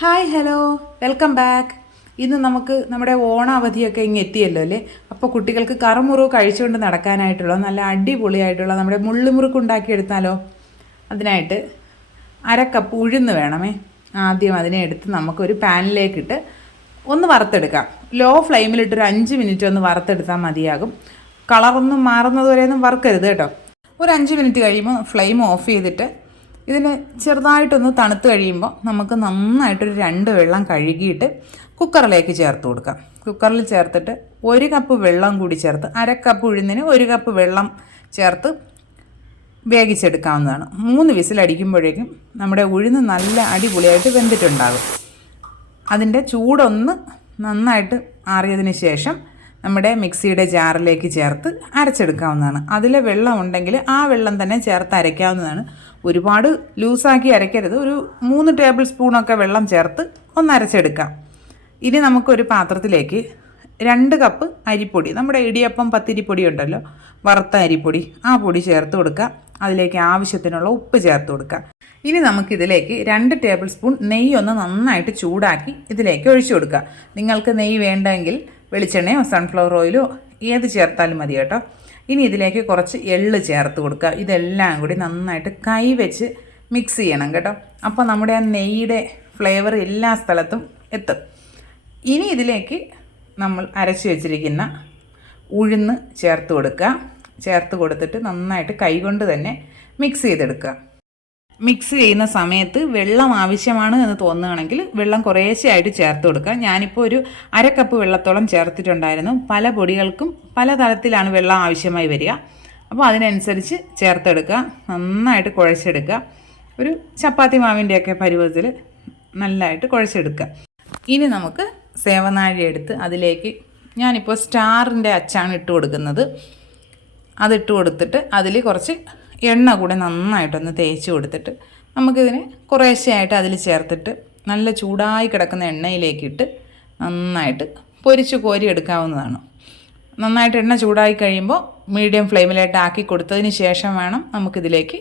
Hi hello welcome back ഇന്ന് നമുക്ക് നമ്മുടെ ഓണാവധിയൊക്കെ ഇങ്ങ് എത്തിയല്ലോ അല്ലേ? അപ്പോൾ കുട്ടികൾക്ക് കറുമുറു കഴിച്ചുകൊണ്ട് നടക്കാനായിട്ടുള്ള നല്ല അടിപൊളിയായിട്ടുള്ള നമ്മുടെ മുള്ളുമുറുക്ക് ഉണ്ടാക്കിയെടുത്താലോ? അതിനായിട്ട് അരക്കപ്പ് കപ്പ് ഉഴുന്ന് വേണമേ. ആദ്യം അതിനെ എടുത്ത് നമുക്കൊരു പാനിലേക്കിട്ട് ഒന്ന് വറുത്തെടുക്കാം. ലോ ഫ്ലെയിമിലിട്ടൊരു അഞ്ച് മിനിറ്റ് ഒന്ന് വറുത്തെടുത്താൽ മതിയാകും. കളറൊന്നും മാറുന്നത് വരെയൊന്നും വറുക്കരുത് കേട്ടോ. ഒരു അഞ്ച് മിനിറ്റ് കഴിയുമ്പോൾ ഫ്ലെയിം ഓഫ് ചെയ്തിട്ട് ഇതിന് ചെറുതായിട്ടൊന്ന് തണുത്ത് കഴിയുമ്പോൾ നമുക്ക് നന്നായിട്ടൊരു രണ്ട് വെള്ളം കഴുകിയിട്ട് കുക്കറിലേക്ക് ചേർത്ത് കൊടുക്കാം. കുക്കറിൽ ചേർത്തിട്ട് ഒരു കപ്പ് വെള്ളം കൂടി ചേർത്ത് അര കപ്പ് ഉഴുന്നിന് ഒരു കപ്പ് വെള്ളം ചേർത്ത് വേവിച്ചെടുക്കാവുന്നതാണ്. മൂന്ന് വിസിലടിക്കുമ്പോഴേക്കും നമ്മുടെ ഉഴുന്ന് നല്ല അടിപൊളിയായിട്ട് വെന്തിട്ടുണ്ടാകും. അതിന്റെ ചൂടൊന്ന് നന്നായിട്ട് ആറിയതിന് ശേഷം നമ്മുടെ മിക്സിയുടെ ജാറിലേക്ക് ചേർത്ത് അരച്ചെടുക്കാവുന്നതാണ്. അതിൽ വെള്ളം ഉണ്ടെങ്കിൽ ആ വെള്ളം തന്നെ ചേർത്ത് അരയ്ക്കാവുന്നതാണ്. ഒരുപാട് ലൂസാക്കി അരയ്ക്കരുത്. ഒരു മൂന്ന് ടേബിൾ സ്പൂണൊക്കെ വെള്ളം ചേർത്ത് ഒന്ന് അരച്ചെടുക്കാം. ഇനി നമുക്കൊരു പാത്രത്തിലേക്ക് രണ്ട് കപ്പ് അരിപ്പൊടി നമ്മുടെ ഇടിയപ്പം പത്തിരിപ്പൊടി ഉണ്ടല്ലോ വറുത്ത അരിപ്പൊടി ആ പൊടി ചേർത്ത് കൊടുക്കുക. അതിലേക്ക് ആവശ്യത്തിനുള്ള ഉപ്പ് ചേർത്ത് കൊടുക്കുക. ഇനി നമുക്കിതിലേക്ക് രണ്ട് ടേബിൾ സ്പൂൺ നെയ്യ് ഒന്ന് നന്നായിട്ട് ചൂടാക്കി ഇതിലേക്ക് ഒഴിച്ചു കൊടുക്കുക. നിങ്ങൾക്ക് നെയ്യ് വേണ്ടെങ്കിൽ വെളിച്ചെണ്ണയോ സൺഫ്ലവർ ഓയിലോ ഏത് ചേർത്താലും മതി കേട്ടോ. ഇനി ഇതിലേക്ക് കുറച്ച് എള്ള് ചേർത്ത് കൊടുക്കുക. ഇതെല്ലാം കൂടി നന്നായിട്ട് കൈ വെച്ച് മിക്സ് ചെയ്യണം കേട്ടോ. അപ്പോൾ നമ്മുടെ ആ നെയ്യുടെ ഫ്ലേവർ എല്ലാ സ്ഥലത്തും എത്തും. ഇനി ഇതിലേക്ക് നമ്മൾ അരച്ച് വെച്ചിരിക്കുന്ന ഉഴുന്ന് ചേർത്ത് കൊടുക്കുക. ചേർത്ത് കൊടുത്തിട്ട് നന്നായിട്ട് കൈകൊണ്ട് തന്നെ മിക്സ് ചെയ്തെടുക്കുക. മിക്സ് ചെയ്യുന്ന സമയത്ത് വെള്ളം ആവശ്യമാണ് എന്ന് തോന്നുകയാണെങ്കിൽ വെള്ളം കുറേശ്ശെയായിട്ട് ചേർത്ത് കൊടുക്കുക. ഞാനിപ്പോൾ ഒരു അര കപ്പ് വെള്ളത്തോളം ചേർത്തിട്ടുണ്ടായിരുന്നു. പല പൊടികൾക്കും പല തരത്തിലാണ് വെള്ളം ആവശ്യമായി വരിക. അപ്പോൾ അതിനനുസരിച്ച് ചേർത്തെടുക്കുക. നന്നായിട്ട് കുഴച്ചെടുക്കുക. ഒരു ചപ്പാത്തി മാവിന്റെയൊക്കെ പരുവത്തിൽ നല്ലതായിട്ട് കുഴച്ചെടുക്കുക. ഇനി നമുക്ക് സേവനാഴി എടുത്ത് അതിലേക്ക് ഞാനിപ്പോൾ സ്റ്റാറിന്റെ അച്ചാണ് ഇട്ട് കൊടുക്കുന്നത്. അതിട്ട് കൊടുത്തിട്ട് അതിൽ കുറച്ച് എണ്ണ കൂടെ നന്നായിട്ടൊന്ന് തേച്ച് കൊടുത്തിട്ട് നമുക്കിതിനെ കുറേശ്ശെയായിട്ട് അതിൽ ചേർത്തിട്ട് നല്ല ചൂടായി കിടക്കുന്ന എണ്ണയിലേക്കിട്ട് നന്നായിട്ട് പൊരിച്ച് കോരി എടുക്കാവുന്നതാണ്. നന്നായിട്ട് എണ്ണ ചൂടായി കഴിയുമ്പോൾ മീഡിയം ഫ്ലെയിമിലായിട്ട് ആക്കി കൊടുത്തതിന് ശേഷം വേണം നമുക്കിതിലേക്ക്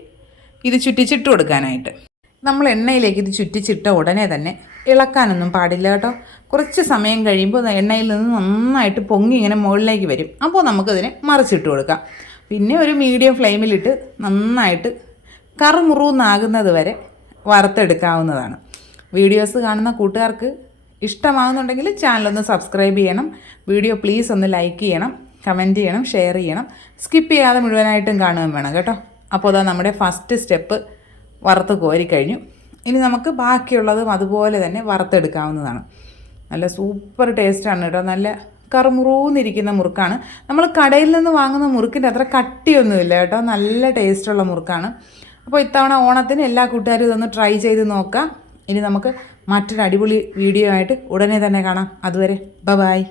ഇത് ചുറ്റിച്ചിട്ട് കൊടുക്കാനായിട്ട്. നമ്മൾ എണ്ണയിലേക്ക് ഇത് ചുറ്റിച്ചിട്ട ഉടനെ തന്നെ ഇളക്കാനൊന്നും പാടില്ല കേട്ടോ. കുറച്ച് സമയം കഴിയുമ്പോൾ എണ്ണയിൽ നിന്ന് നന്നായിട്ട് പൊങ്ങി ഇങ്ങനെ മുകളിലേക്ക് വരും. അപ്പോൾ നമുക്കതിനെ മറിച്ചിട്ട് കൊടുക്കാം. പിന്നെ ഒരു മീഡിയം ഫ്ലെയിമിലിട്ട് നന്നായിട്ട് കറുമുറുന്നാകുന്നത് വരെ വറുത്തെടുക്കാവുന്നതാണ്. വീഡിയോസ് കാണുന്ന കൂട്ടുകാർക്ക് ഇഷ്ടമാകുന്നുണ്ടെങ്കിൽ ചാനലൊന്ന് സബ്സ്ക്രൈബ് ചെയ്യണം. വീഡിയോ പ്ലീസ് ഒന്ന് ലൈക്ക് ചെയ്യണം കമന്റ് ചെയ്യണം ഷെയർ ചെയ്യണം. സ്കിപ്പ് ചെയ്യാതെ മുഴുവനായിട്ടും കാണുകയും വേണം കേട്ടോ. അപ്പോൾ അതാ നമ്മുടെ ഫസ്റ്റ് സ്റ്റെപ്പ് വറുത്ത് കോരിക്കഴിഞ്ഞു ഇനി നമുക്ക് ബാക്കിയുള്ളതും അതുപോലെ തന്നെ വറുത്തെടുക്കാവുന്നതാണ്. നല്ല സൂപ്പർ ടേസ്റ്റാണ് കേട്ടോ. നല്ല കറുമുറൂന്നിരിക്കുന്ന മുറുക്കാണ്. നമ്മൾ കടയിൽ നിന്ന് വാങ്ങുന്ന മുറുക്കിന്റെ അത്ര കട്ടിയൊന്നുമില്ല കേട്ടോ. നല്ല ടേസ്റ്റുള്ള മുറുക്കാണ്. അപ്പോൾ ഇത്തവണ ഓണത്തിന് എല്ലാ കൂട്ടുകാരും ഇതൊന്ന് ട്രൈ ചെയ്ത് നോക്കാം. ഇനി നമുക്ക് മറ്റൊരു അടിപൊളി വീഡിയോ ആയിട്ട് ഉടനെ തന്നെ കാണാം. അതുവരെ ബ ബായ്